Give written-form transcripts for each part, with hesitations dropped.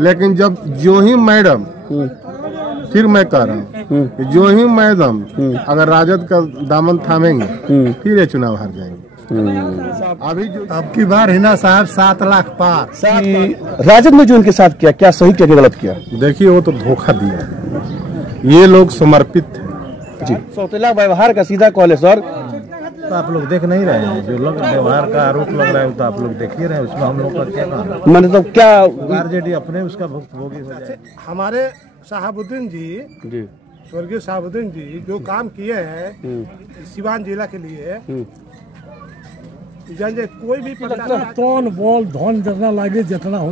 लेकिन जब जो ही मैडम, फिर मैं कह रहा हूँ कि जो ही मैडम अगर राजद का दामन थामेंगे फिर ये चुनाव हार जाएंगे। अभी जो अब की बार हिना साहब 7 लाख पार। राजद में जो इनके साथ किया, क्या सही किया, गलत किया? देखिए वो तो धोखा दिया है, ये लोग समर्पित थे जी। सौतेला व्यवहार का सीधा कॉल है सर। तो आप लोग देख नहीं रहे हैं, जो लोग व्यवहार का आरोप लग रहा है तो आप लोग देख ही रहे हैं, उसमें हम लोग का क्या काम? मैंने तो क्या आरजेडी अपने उसका भुक्तभोगी हो जाए। हमारे शहाबुद्दीन जी, स्वर्गीय शहाबुद्दीन जी जो काम किए हैं सिवान जिला के लिए, कोई भी कौन बॉल धन जितना लगे जितना हो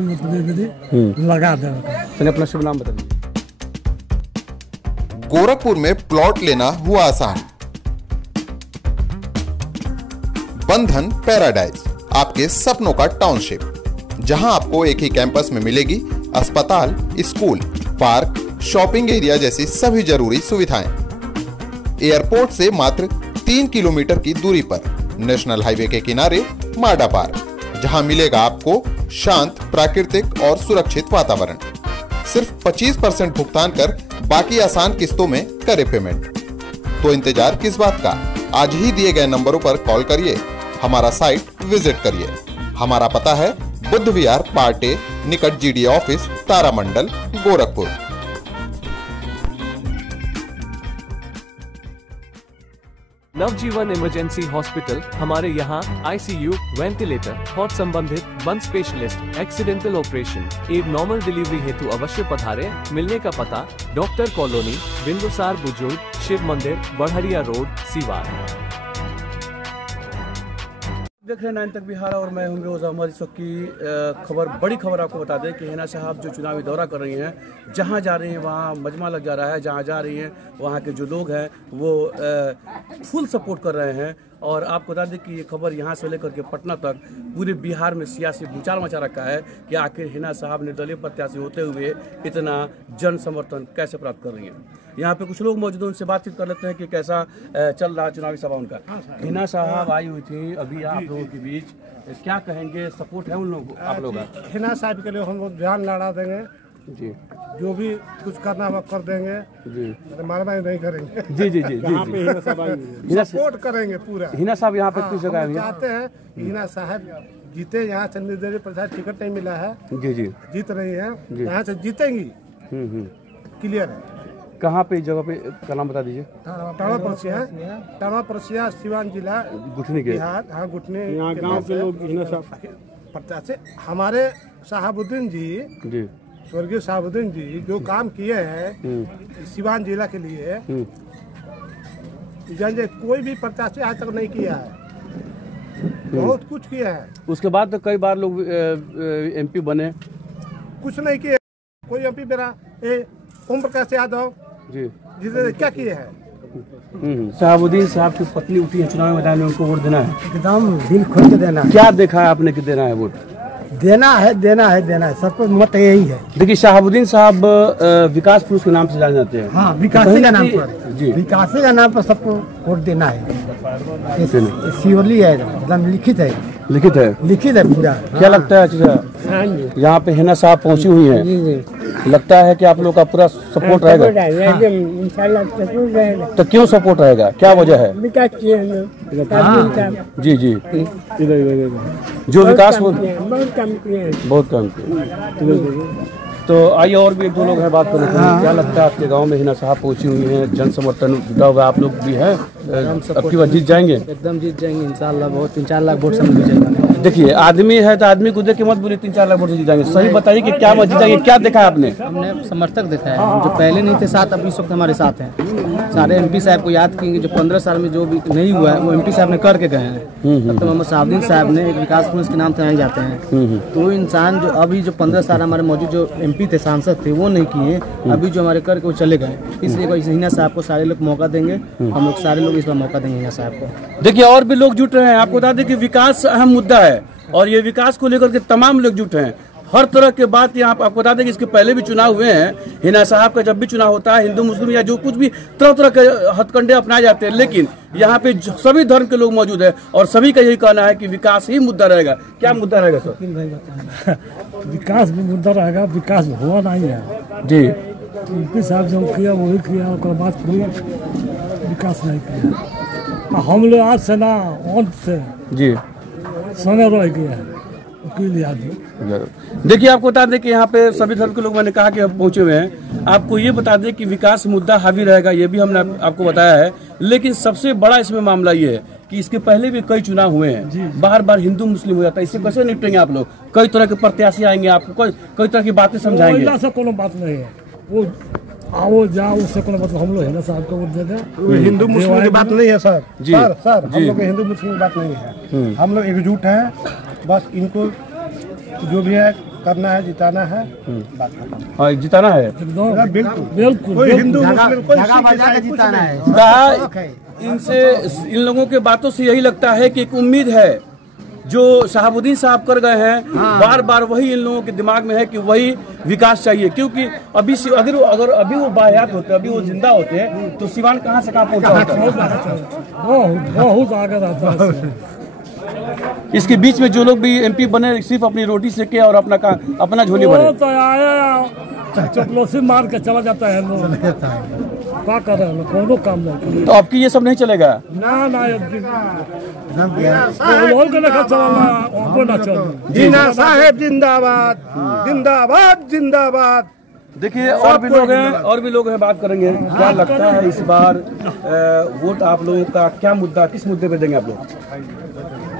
लगा देना। अपना शुभ नाम बता दीजिए। गोरखपुर में प्लॉट लेना हुआ आसान। बंधन पैराडाइज, आपके सपनों का टाउनशिप, जहां आपको एक ही कैंपस में मिलेगी अस्पताल, स्कूल, पार्क, शॉपिंग एरिया जैसी सभी जरूरी सुविधाएं। एयरपोर्ट से मात्र 3 किलोमीटर की दूरी पर नेशनल हाईवे के किनारे माडा पार्क, जहां मिलेगा आपको शांत, प्राकृतिक और सुरक्षित वातावरण। सिर्फ 25% भुगतान कर बाकी आसान किस्तों में करे पेमेंट। तो इंतजार किस बात का? आज ही दिए गए नंबरों पर कॉल करिए, हमारा साइट विजिट करिए। हमारा पता है बुद्ध विहार पार्टे निकट जीडी ऑफिस, तारामंडल, गोरखपुर। नवजीवन इमरजेंसी हॉस्पिटल, हमारे यहाँ आईसीयू, वेंटिलेटर, हॉट संबंधित, बंद स्पेशलिस्ट, एक्सीडेंटल ऑपरेशन एवं नॉर्मल डिलीवरी हेतु अवश्य पधारे। मिलने का पता डॉक्टर कॉलोनी, बिंदुसार बुजुर्ग, शिव मंदिर, बढ़हरिया रोड, सीवान। देख रहे हैं 9 तक बिहार और मैं हूं रोज़ अहमद। इस वक्त की खबर, बड़ी खबर आपको बता दें कि हिना साहब जो चुनावी दौरा कर रही हैं, जहां जा रही हैं वहां मजमा लग जा रहा है। जहां जा रही हैं वहां के जो लोग हैं वो फुल सपोर्ट कर रहे हैं। और आपको बता दें कि ये खबर यहाँ से लेकर के पटना तक पूरे बिहार में सियासी भूचाल मचा रखा है कि आखिर हिना साहब निर्दलीय प्रत्याशी होते हुए इतना जन समर्थन कैसे प्राप्त कर रही हैं। यहाँ पे कुछ लोग मौजूद हैं, उनसे बातचीत कर लेते हैं कि कैसा चल रहा चुनावी सभा उनका। हिना साहब आई हुई थी अभी आप लोगों के बीच, क्या कहेंगे? सपोर्ट है उन लोगों, आप लोगों का? हिना साहब के लिए हम लोग ध्यान लड़ा देंगे जी, जो भी कुछ करना हम कर देंगे जी, मारामारी नहीं करेंगे जी जी जी जी, सपोर्ट करेंगे पूरा। हिना साहब यहाँ पे किस जगह है? चाहते हैं हिना साहब जीते। यहाँ से निर्दलीय प्रत्याशी टिकट नहीं मिला है जी जी, जीत रही है, यहाँ से जीतेंगी, क्लियर है। कहाँ पे जगह पे का नाम बता दीजिए? टाणा परसिया, सिवान जिला, गुठनी के बिहार। हाँ, गुठनी गाँव के लोग प्रत्याशी हमारे शहाबुद्दीन जी, स्वर्गीय शहाबुद्दीन जी जो काम किए हैं सिवान जिला के लिए, कोई भी प्रत्याशी आज तक नहीं किया है। बहुत कुछ किया है। उसके बाद तो कई बार लोग एमपी बने, कुछ नहीं किया। कोई एमपी मेरा ओम प्रकाश यादव जी, जिसने क्या किया है? शहाबुद्दीन साहब की पत्नी उठी है चुनाव मैदान में, उनको वोट देना है? एकदम दिल खोल के देना है। क्या देखा है आपने कि देना है वोट? देना है, सबको मत यही है। देखिए शाहबुद्दीन साहब विकास पुरुष के नाम से जाने जाते हैं। हाँ, विकासी का नाम पर जी, विकासी का नाम पर सबको वोट देना है। श्योरली है, एकदम लिखित है पूरा। क्या लगता है चाचा, यहाँ पे हिना साहब पहुँची हुई हैं, लगता है कि आप लोग का पूरा सपोर्ट रहेगा? तो क्यों सपोर्ट रहेगा, क्या वजह है? जी जी, जो विकास बहुत कम किया। तो आइए और भी 1-2 लोग हैं, बात करते हैं। क्या लगता है आपके गांव में हिना साहब पहुंची हुई हैं, जन समर्थन जुटा हुआ, आप लोग भी हैं, अब की बार जीत जाएंगे? एकदम जीत जाएंगे इंशाल्लाह। बहुत 3-4 लाख वोट से जीत जाएंगे। देखिए आदमी है तो आदमी को देख के मत बोलिए 3-4 लाख वोट से जीत जाएंगे। सही बताइए कि क्या मत जीतेंगे, क्या देखा है आपने? हमने समर्थक देखा है जो पहले नहीं थे साथ, अभी इस वक्त हमारे साथ हैं। सारे एमपी साहब को याद करेंगे, जो 15 साल में जो भी नहीं हुआ है वो एमपी साहब ने करके गए हैं। तो मोहम्मद शहाबुद्दीन साहब ने एक विकास पुरुष के नाम से आए जाते हैं। तो इंसान जो अभी जो 15 साल हमारे मौजूद जो एमपी थे, सांसद थे, वो नहीं किए, अभी जो हमारे करके वो चले गए। इसलिए हिना साहब को सारे लोग मौका देंगे, हम लोग सारे लोग इस बार मौका देंगे हिना साहब को। देखिए और भी लोग जुट रहे हैं। आपको बता दें कि विकास अहम मुद्दा है और ये विकास को लेकर के तमाम लोग जुटे हैं। हर तरह के बात यहाँ आपको बता दें कि इसके पहले भी चुनाव हुए हैं। हिना साहब का जब भी चुनाव होता है, हिंदू मुस्लिम या जो कुछ भी तरह तरह के हथकंडे अपनाए जाते हैं, लेकिन यहाँ पे सभी धर्म के लोग मौजूद है और सभी का यही कहना है कि विकास ही मुद्दा रहेगा। क्या मुद्दा रहेगा सर? विकास भी मुद्दा रहेगा, विकास हुआ नहीं है जी। एमपी साहब जो किया वही किया, उसके बाद कोई विकास नहीं किया। हम लोग आज से ना अंत से जी सोने रह गया है। देखिए, आपको बता दें कि यहाँ पे सभी धर्म के लोग, मैंने कहा कि अब पहुंचे हुए हैं। आपको ये बता दें कि विकास मुद्दा हावी रहेगा, ये भी हमने आपको बताया है। लेकिन सबसे बड़ा इसमें मामला ये है कि इसके पहले भी कई चुनाव हुए हैं, बार बार हिंदू मुस्लिम हो जाता है। इससे कैसे निपटेंगे आप लोग? कई तरह के प्रत्याशी आएंगे, आपको कई तरह की बातें समझाएंगे। से कोनो बात नहीं है, वो आओ जाओ, उससे कोनो मतलब हम लोग है ना साहब को वोट दे दें। हिंदू मुस्लिम की बात नहीं है सर। जी। सर हम लोग हिंदू मुस्लिम की बात नहीं है, हम लोग एकजुट हैं। बस इनको जो भी है करना है, जिताना है, बात करना है। हाँ, जिताना है। बिल्कुल बिल्कुल कोई हिंदू मुस्लिम कोई जिताना है। कहा इनसे, इन लोगों के बातों से यही लगता है कि एक उम्मीद है जो शहाबुद्दीन साहब कर गए हैं। बार बार वही इन लोगों के दिमाग में है कि वही विकास चाहिए, क्योंकि अभी अगर अभी वो बाहयात होते, अभी वो जिंदा होते तो सिवान कहाँ से कहाँ पहुँचा होता। बहुत आगे रहता है। इसके बीच में जो लोग भी एमपी बने, सिर्फ अपनी रोटी सेके और अपना झोली भरे। तो आया चपलोसी मार के चला जाता है लोग, क्या कर रहे हैं, कोनो काम नहीं। तो आपकी ये सब नहीं चलेगा ना ना हिना साहब जिंदाबाद, जिंदाबाद, जिंदाबाद। देखिए, और भी लोग हैं, बात करेंगे। क्या लगता है इस बार वोट आप लोगों का क्या मुद्दा, किस मुद्दे पे देंगे आप लोग?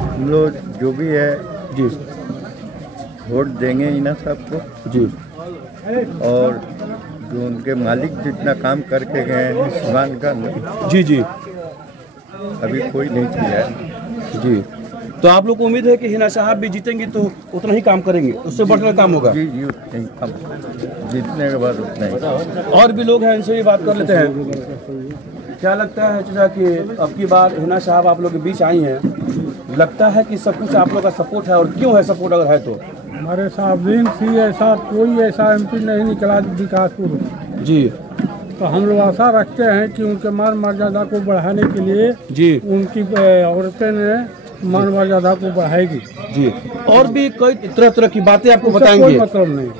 हम लोग जो भी है जी वोट देंगे हिना साहब को जी। और जो उनके मालिक जितना काम करके गए हैं सिवान का जी जी अभी कोई नहीं किया है जी। तो आप लोग को उम्मीद है कि हिना साहब भी जीतेंगी तो उतना ही काम करेंगे, उससे बढ़कर काम होगा? जी जी, उतना ही काम, जीतने के बाद उतना ही। और भी लोग हैं, इनसे भी बात कर लेते हैं। क्या लगता है चाचा कि अब की बार हिना साहब आप लोग के बीच आई हैं, लगता है कि सब कुछ आप लोग का सपोर्ट है, और क्यों है सपोर्ट अगर है तो? हमारे साहबुद्दीन सी ऐसा कोई ऐसा एमपी नहीं निकला विकासपुर जी। तो हम लोग आशा रखते हैं कि उनके मान मर्यादा को बढ़ाने के लिए जी उनकी औरतें ने मान मर्यादा को बढ़ाएगी जी। और भी कई तरह की बातें आपको बताएंगे। कोई मतलब नहीं,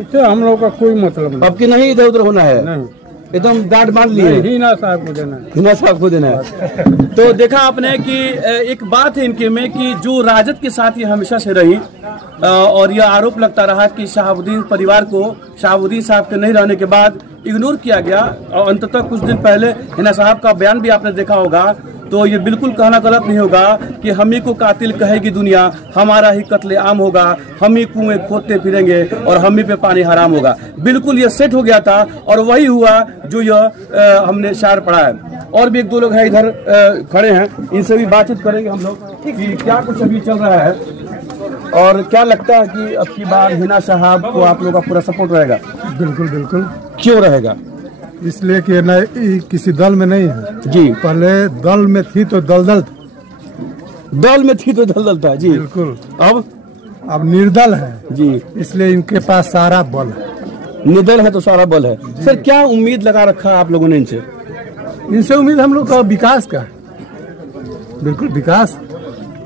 उससे हम लोग का कोई मतलब नहीं। अब की नहीं इधर उधर होना है, नहीं, एकदम गार्ड मान लिए। हिना साहब को देना है, हिना साहब को देना है। तो देखा आपने कि एक बात है इनके में कि जो राजद के साथ ये हमेशा से रही, और यह आरोप लगता रहा कि शहाबुद्दीन परिवार को शहाबुद्दीन साहब के नहीं रहने के बाद इग्नोर किया गया। और अंततः कुछ दिन पहले हिना साहब का बयान भी आपने देखा होगा, तो ये बिल्कुल कहना गलत नहीं होगा कि हम ही को कातिल कहेगी दुनिया, हमारा ही कत्ले आम होगा, हम ही कुएं खोदते फिरेंगे और हम ही पे पानी हराम होगा। बिल्कुल ये सेट हो गया था और वही हुआ जो यह हमने शायर पढ़ा है। और भी एक दो लोग हैं इधर खड़े हैं, इनसे भी बातचीत करेंगे हम लोग कि क्या कुछ अभी चल रहा है और क्या लगता है कि अब की बार हिना साहब को आप लोगों का पूरा सपोर्ट रहेगा? बिल्कुल बिल्कुल। क्यों रहेगा? इसलिए कि न किसी दल में नहीं है जी। पहले दल में थी तो दलदल था, दल में थी तो दलदल था जी। बिल्कुल। अब निर्दल है जी, इसलिए इनके पास सारा बल है। निर्दल है तो सारा बल है। सर, क्या उम्मीद लगा रखा है आप लोगों ने इनसे? इनसे उम्मीद हम लोग का विकास का, बिल्कुल विकास।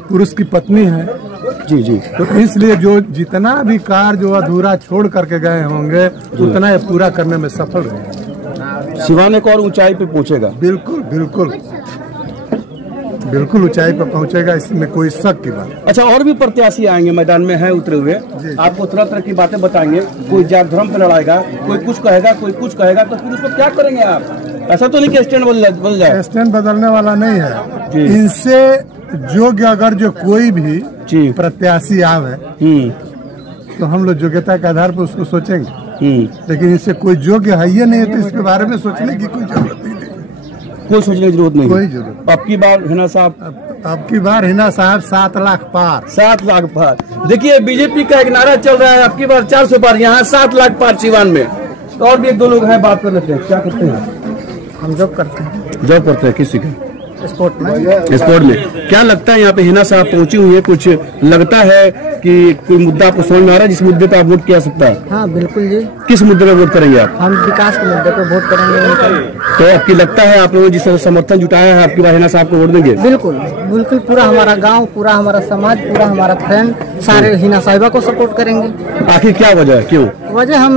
पुरुष की पत्नी है जी जी, तो इसलिए जो जितना भी कार्य जो अधूरा छोड़ करके गए होंगे उतना ये पूरा करने में सफल रहेगा। सिवान एक और ऊंचाई पे पहुंचेगा। बिल्कुल बिल्कुल बिल्कुल ऊंचाई पर पहुंचेगा, इसमें कोई शक की बात। अच्छा, और भी प्रत्याशी आएंगे, मैदान में है उतरे हुए, आपको तरह तरह की बातें बताएंगे। कोई जात धर्म पे लड़ाएगा, कोई कुछ कहेगा, कोई कुछ कहेगा, तो फिर उसको क्या करेंगे आप? ऐसा तो नहीं कि स्टैंड बदल जाए। स्टैंड बदलने वाला नहीं है। इनसे योग्य अगर जो कोई भी प्रत्याशी आवे तो हम लोग योग्यता के आधार पर उसको सोचेंगे, लेकिन इससे कोई योग्य है ही नहीं है तो इसके बारे में सोचने की कोई जरूरत नहीं है। कोई सोचने की जरूरत नहीं, कोई जरूरत। अब की बार हिना साहब, अब की बार हिना साहब 7 लाख पार, 7 लाख पार। देखिए, बीजेपी का एक नारा चल रहा है, अब की बार 400 पार, यहाँ 7 लाख पार सिवान में। तो और भी एक दो लोग हैं, बात कर लेते हैं। क्या करते हैं? हम जॉब करते हैं। जॉब करते हैं? किसी का? स्पोर्ट में। स्पोर्ट में क्या लगता है यहाँ पे हिना साहब पहुंची हुई है, कुछ लगता है कि कोई मुद्दा आपको समझ में आ रहा है जिस मुद्दे पे आप वोट किया सकता है? हाँ बिल्कुल जी। किस मुद्दे पे वोट करेंगे आप? हम विकास के मुद्दे पे वोट करेंगे उनका। तो आपकी लगता है आप लोगों ने जिस तरह समर्थन जुटाया है आपकी बार हिना साहब को वोट देंगे? बिल्कुल बिल्कुल, पूरा हमारा गांव, पूरा हमारा समाज, पूरा हमारा फ्रेंड सारे हिना साहिबा को सपोर्ट करेंगे। आखिर क्या वजह है, क्यों? वजह हम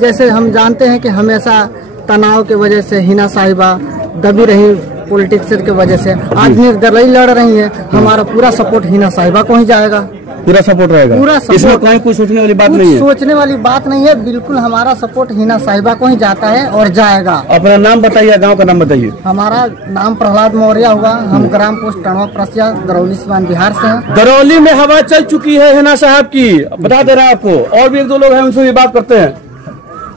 जैसे हम जानते हैं कि हमेशा तनाव के वजह से हिना साहिबा दबी रही पॉलिटिक्स के वजह से, आज निर्दलीय लड़ रही है। हमारा पूरा सपोर्ट हिना साहिबा को ही जाएगा, पूरा सपोर्ट रहेगा, पूरा इसमें कहीं कोई सोचने वाली बात नहीं है। सोचने वाली बात नहीं है, बिल्कुल हमारा सपोर्ट हिना साहिबा को ही जाता है और जाएगा। अपना नाम बताइए, गांव का नाम बताइए। हमारा नाम प्रहलाद मौर्य हुआ, हम ग्राम पोस्ट टनवा प्रसिया दरौली सिवान बिहार से हैं। दरौली में हवा चल चुकी है हिना साहब की, बता दे रहा है आपको, और भी एक दो लोग हैं उनसे भी बात करते हैं।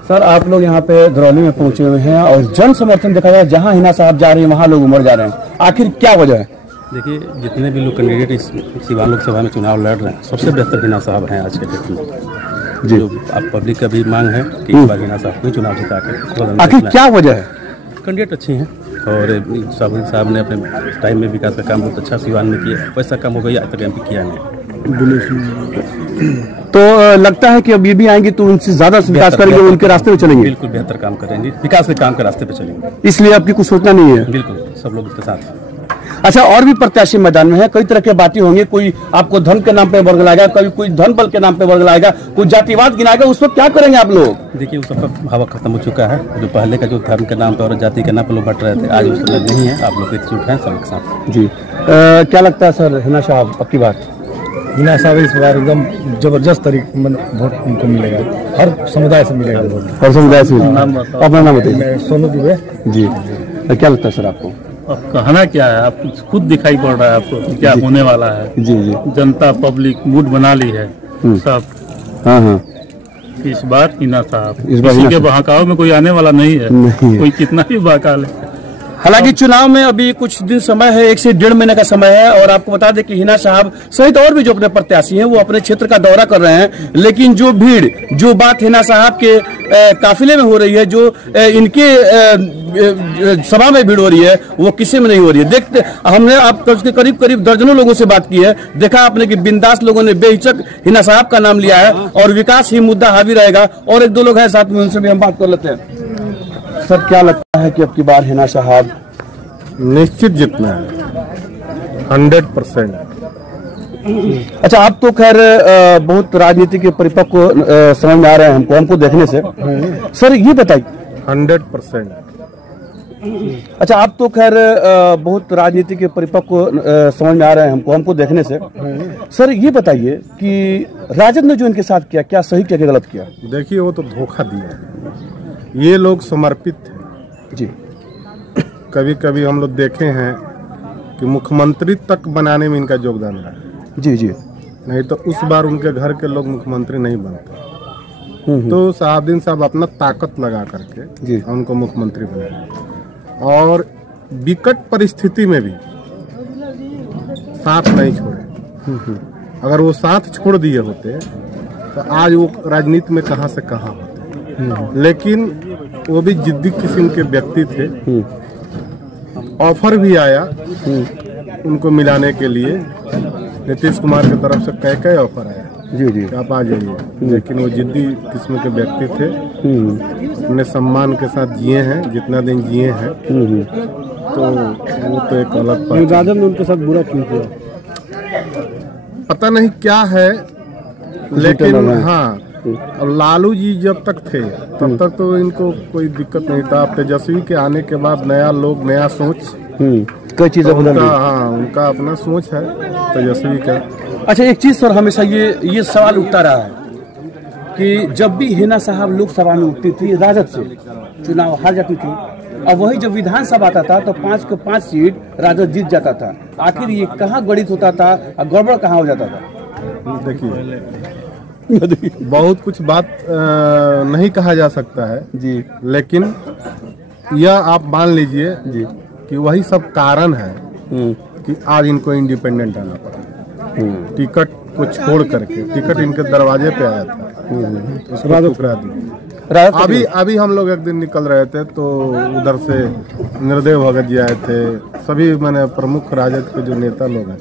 सर आप लोग यहाँ पे दरौली में पहुंचे हुए हैं और जन समर्थन देखा जाए जहाँ हिना साहब जा रही है वहाँ लोग उमड़ जा रहे हैं, आखिर क्या वजह है? देखिए, जितने भी लोग कैंडिडेट इस सिवान लोकसभा में चुनाव लड़ रहे हैं, सबसे बेहतर हिना साहब हैं आज के डेट में। जो आप पब्लिक का भी मांग है कि इस बार हिना साहब को चुनाव जिता के। आखिर क्या वजह है? कैंडिडेट अच्छे हैं और साहब ने अपने टाइम में विकास का काम बहुत अच्छा सिवान में किया। पैसा कम हो गया आज तक MP किया नहीं। तो लगता है कि अब ये भी आएंगे तो उनसे ज्यादा विकास करेंगे, उनके रास्ते पे चलेंगे? बिल्कुल बेहतर काम करेंगे, विकास के काम के रास्ते पे चलेंगे। इसलिए आपकी कुछ सोचना नहीं है? बिल्कुल, सब लोग उसके साथ हैं। अच्छा, और भी प्रत्याशी मैदान में है, कई तरह के बातें होंगे, कोई आपको धन के नाम पे वर्ग लाएगा, कभी कोई धन बल के नाम पे वर्ग लाएगा, कोई जातिवाद गिनाएगा, उस पर क्या करेंगे आप लोग? देखिए, उस सबका हवा खत्म हो चुका है। जो पहले का जो धर्म के नाम पे और जाति के नाम पे लोग बट रहे थे, आज उस समय नहीं है। आप लोग एकजुट हैं सबके साथ। जी क्या लगता है सर हिना साहब आपकी बात? हिना साहब इस बार एकदम जबरदस्त तरीके वोट उनको मिलेगा, हर समुदाय से मिलेगा वोट। हर समुदाय से? अपना नाम बताइए। सोनू दुबे जी। क्या लगता है सर आपको? अब कहना क्या है, आप खुद दिखाई पड़ रहा है आपको क्या होने वाला है। जी जी, जनता पब्लिक मूड बना ली है सब। हाँ हाँ, इस बार हिना साहब, इस बार किसी के बहकाव में कोई आने वाला नहीं है, कोई कितना भी बहका ले। हालांकि चुनाव में अभी कुछ दिन समय है, 1 से 1.5 महीने का समय है, और आपको बता दें कि हिना साहब सहित और भी जो अपने प्रत्याशी हैं वो अपने क्षेत्र का दौरा कर रहे हैं, लेकिन जो भीड़, जो बात हिना साहब के काफिले में हो रही है, जो इनके सभा में भीड़ हो रही है, वो किसी में नहीं हो रही है। देखते हमने आप उसके करीब दर्जनों लोगों से बात की है, देखा आपने कि बिंदास लोगों ने बेहिचक हिना साहब का नाम लिया है और विकास ही मुद्दा हावी रहेगा। और एक दो लोग हैं साथ में, उनसे भी हम बात कर लेते हैं। सर क्या लगता है कि अब की बार हिना साहब? निश्चित जीतना है 100%। अच्छा, आप तो खैर बहुत राजनीति के परिपक्व समझ में आ रहे हैं हमको देखने से। सर ये बताइए 100%। अच्छा, आप तो खैर बहुत राजनीति के परिपक्व समझ में आ रहे हैं हमको देखने से। सर ये बताइए कि राजद ने जो इनके साथ किया, क्या सही किया कि गलत किया? देखिए, वो तो धोखा दिया है। ये लोग समर्पित थे जी। कभी कभी हम लोग देखे हैं कि मुख्यमंत्री तक बनाने में इनका योगदान रहा है। जी जी, नहीं तो उस बार उनके घर के लोग मुख्यमंत्री नहीं बनते। तो शहाबुद्दीन साहब अपना ताकत लगा करके जी उनको मुख्यमंत्री बनाए, और विकट परिस्थिति में भी साथ नहीं छोड़े। अगर वो साथ छोड़ दिए होते तो आज वो राजनीति में कहां से कहां होते। लेकिन वो भी जिद्दी किस्म के व्यक्ति थे। ऑफर भी आया उनको मिलाने के लिए, नीतीश कुमार की तरफ से कई ऑफर आया जी जी आप आ जाइए, लेकिन वो जिद्दी किस्म के व्यक्ति थे। अपने सम्मान के साथ जिए हैं, जितना दिन जिए हैं। तो वो तो एक अलग बात। राजद ने उनके साथ बुरा क्यों किया? पता नहीं क्या है, लेकिन हाँ, अब लालू जी जब तक थे तब तक तो इनको कोई दिक्कत नहीं था। तेजस्वी के आने के बाद नया लोग, नया सोच, कई चीजें तो उनका अपना सोच है तेजस्वी का। अच्छा, एक चीज सर हमेशा ये सवाल उठता रहा है कि जब भी हिना साहब लोकसभा में उठती थी, राजद से चुनाव हार जाती थी, अब वही जब विधानसभा आता था तो 5 के 5 सीट राजद जीत जाता था। आखिर ये कहाँ गणित होता था और गड़बड़ कहाँ हो जाता था? देखिए, बहुत कुछ बात नहीं कहा जा सकता है जी, लेकिन यह आप मान लीजिए जी कि वही सब कारण है कि आज इनको इंडिपेंडेंट आना पड़ा। टिकट को छोड़ करके, टिकट इनके दरवाजे पे आया था, उसको ठुकरा दी। अभी हम लोग एक दिन निकल रहे थे तो उधर से निर्देव भगत जी आए थे, सभी मैंने प्रमुख राजद के जो नेता लोग हैं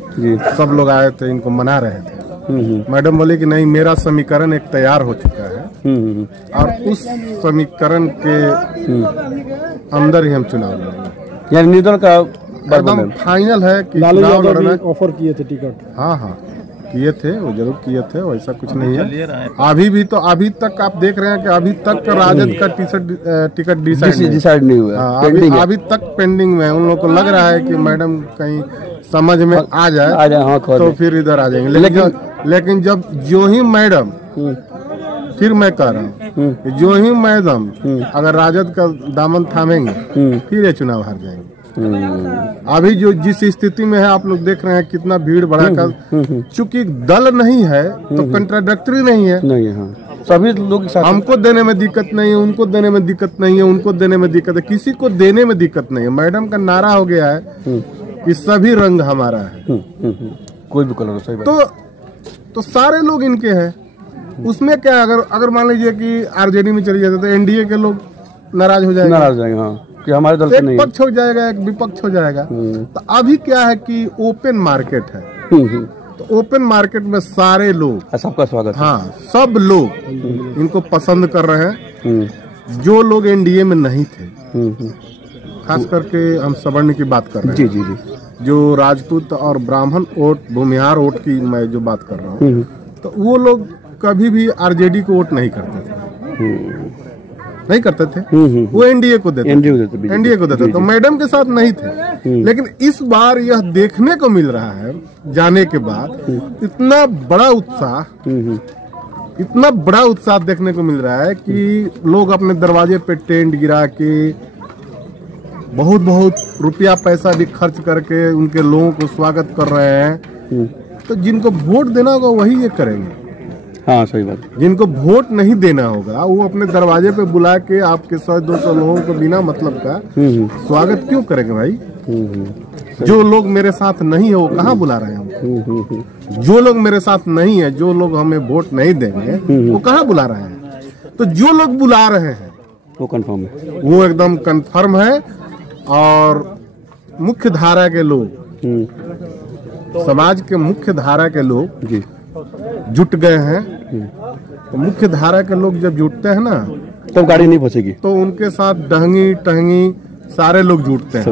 सब लोग आए थे, इनको मना रहे थे। मैडम बोले कि नहीं, मेरा समीकरण एक तैयार हो चुका है और उस समीकरण के अंदर ही हम चुनाव लड़ेंगे। यानी निर्दल का एकदम फाइनल है कि चुनाव लड़ना। ऑफर किए थे टिकट। हाँ हाँ किए थे, वो जरूर किए थे, वैसा कुछ नहीं है। अभी तक आप देख रहे हैं कि अभी तक राजद का टिकट डिसाइड नहीं हुआ। अभी तक पेंडिंग में है। उन लोगों को लग रहा है कि मैडम कहीं समझ में आ जाए तो फिर इधर आ जाएंगे। लेकिन जब जो ही मैडम, फिर मैं कह रहा हूँ जो ही मैडम अगर राजद का दामन थामेंगे फिर ये चुनाव हार जाएंगे। अभी जो जिस स्थिति में है आप लोग देख रहे हैं कितना भीड़ भड़ाका। चूंकि दल नहीं है तो कंट्राडिक्टरी नहीं है। सभी लोग हमको देने में दिक्कत नहीं है, उनको देने में दिक्कत नहीं है, उनको देने में दिक्कत है, किसी को देने में दिक्कत नहीं है। मैडम का नारा हो गया है कि सभी रंग हमारा है, कोई भी कलर। सही तो सारे लोग इनके हैं। उसमें क्या, अगर मान लीजिए कि आरजेडी में चली जाते तो एनडीए के लोग नाराज हो जाएंगे। हाँ कि हमारे दल एक पक्ष हो जाएगा, एक विपक्ष हो जाएगा। तो अभी क्या है कि ओपन मार्केट है, तो ओपन मार्केट में सारे लोग, सबका स्वागत। हाँ सब लोग इनको पसंद कर रहे हैं। जो लोग एनडीए में नहीं थे, खास करके हम सवर्ण की बात कर रहे हैं। जी। जो राजपूत और ब्राह्मण वोट, भूमिहार वोट की मैं जो बात कर रहा हूँ, तो वो लोग कभी भी आरजेडी को वोट नहीं करते थे। वो एनडीए को देते। तो मैडम के साथ नहीं थे। लेकिन इस बार यह देखने को मिल रहा है जाने के बाद इतना बड़ा उत्साह देखने को मिल रहा है कि लोग अपने दरवाजे पे टेंट गिरा के बहुत रुपया पैसा भी खर्च करके उनके लोगों को स्वागत कर रहे हैं। तो जिनको वोट देना होगा वही ये करेंगे। हाँ सही बात। जिनको वोट नहीं देना होगा वो अपने दरवाजे पे बुला के आपके 100-200 लोगों को बिना मतलब का स्वागत क्यों करेंगे भाई? जो लोग मेरे साथ नहीं है वो कहाँ बुला रहे हैं? जो लोग मेरे साथ नहीं है, जो लोग हमें वोट नहीं देंगे वो कहाँ बुला रहे हैं? तो जो लोग बुला रहे हैं वो कंफर्म है, वो एकदम कंफर्म है। और मुख्य धारा के लोग, समाज के मुख्य धारा के लोग जुट गए हैं। तो मुख्य धारा के लोग जब जुटते हैं ना तो गाड़ी नहीं फंसेगी, तो उनके साथ डहंगी टहंगी सारे लोग जुटते हैं।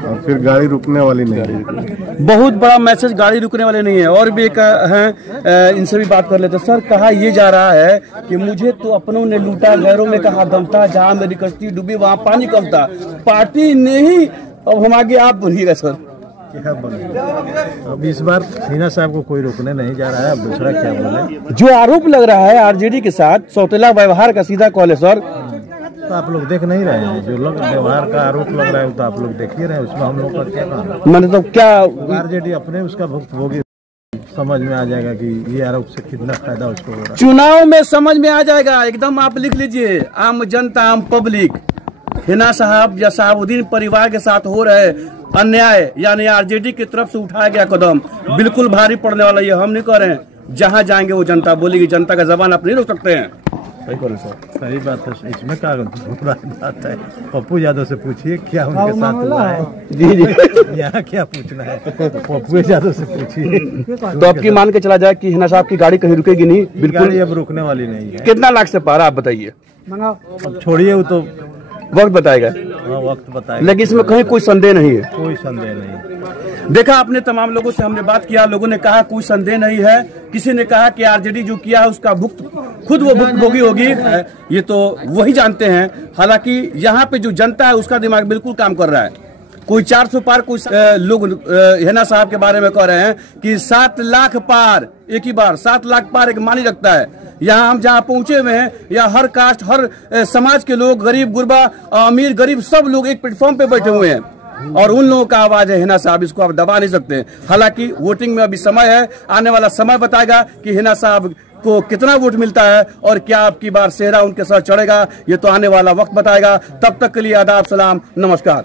और फिर गाड़ी रुकने वाली नहीं। बहुत बड़ा मैसेज, गाड़ी रुकने वाले नहीं है। और भी एक है, इनसे भी बात कर लेते। सर, कहा यह जा रहा है कि मुझे तो अपनों ने लूटा, गैरों में कहा दम था, जहाँ मेरी कश्ती डूबी वहाँ पानी कम था। पार्टी ने ही, अब हम आगे आप बोलिएगा सर। क्या बोले? अब इस बार हिना साहब को कोई रोकने नहीं जा रहा है। अब दूसरा क्या बोले? जो आरोप लग रहा है आरजेडी के साथ सौतेला व्यवहार का, सीधा कॉल है सर। तो आप लोग देख नहीं रहे हैं? जो लोग व्यवहार का आरोप लग रहा है तो आप लोग देख ही रहे हैं। उसमें हम लोग का क्या काम? मैंने तो क्या, आरजेडी अपने उसका भुक्तभोगी, समझ में आ जाएगा कि ये आरोप से कितना फायदा उसको हो रहा है। चुनाव में समझ में आ जाएगा एकदम। आप लिख लीजिए, आम जनता, आम पब्लिक, हिना साहब या साहबुद्दीन परिवार के साथ हो रहे अन्याय, यानी आरजेडी की तरफ से उठाया गया कदम बिल्कुल भारी पड़ने वाला। ये हम नहीं कह रहे हैं, जहाँ जाएंगे वो जनता बोलेगी। जनता का जबान आप नहीं रोक सकते हैं। सही करो सर, सही बात है। इसमें क्या बात है? पप्पू यादव से पूछिए क्या उनके साथ हुआ है। जी यहाँ क्या पूछना है, पप्पू यादव से पूछिए। तो आपकी मान के चला जाए कि हिना साहब की गाड़ी कहीं रुकेगी नहीं, बिल्कुल अब रुकने वाली नहीं है। कितना लाख से पार आप बताइए? अब छोड़िए, वो तो वक्त बताएगा। वक्त बताएगा, लेकिन इसमें कहीं कोई संदेह नहीं है। कोई संदेह नहीं। देखा आपने, तमाम लोगों से हमने बात किया, लोगों ने कहा कोई संदेह नहीं है। किसी ने कहा कि आरजेडी जो किया है उसका खुद वो भुक्तभोगी होगी। ये तो वही जानते हैं। हालांकि यहाँ पे जो जनता है उसका दिमाग बिल्कुल काम कर रहा है। कोई 400 पार, कोई लोग हिना साहब के बारे में कह रहे हैं कि 7 लाख पार एक ही बार, 7 लाख पार एक मानी रखता है। यहाँ हम जहाँ पहुंचे हुए हैं, या हर कास्ट, हर समाज के लोग, गरीब गुरबा, अमीर गरीब, सब लोग एक प्लेटफॉर्म पे बैठे हुए हैं। और उन लोगों का आवाज है हिना साहब, इसको आप दबा नहीं सकते। हालांकि वोटिंग में अभी समय है, आने वाला समय बताएगा कि हिना साहब को कितना वोट मिलता है और क्या आपकी बार सेहरा उनके साथ चढ़ेगा। ये तो आने वाला वक्त बताएगा। तब तक के लिए आदाब, सलाम, नमस्कार।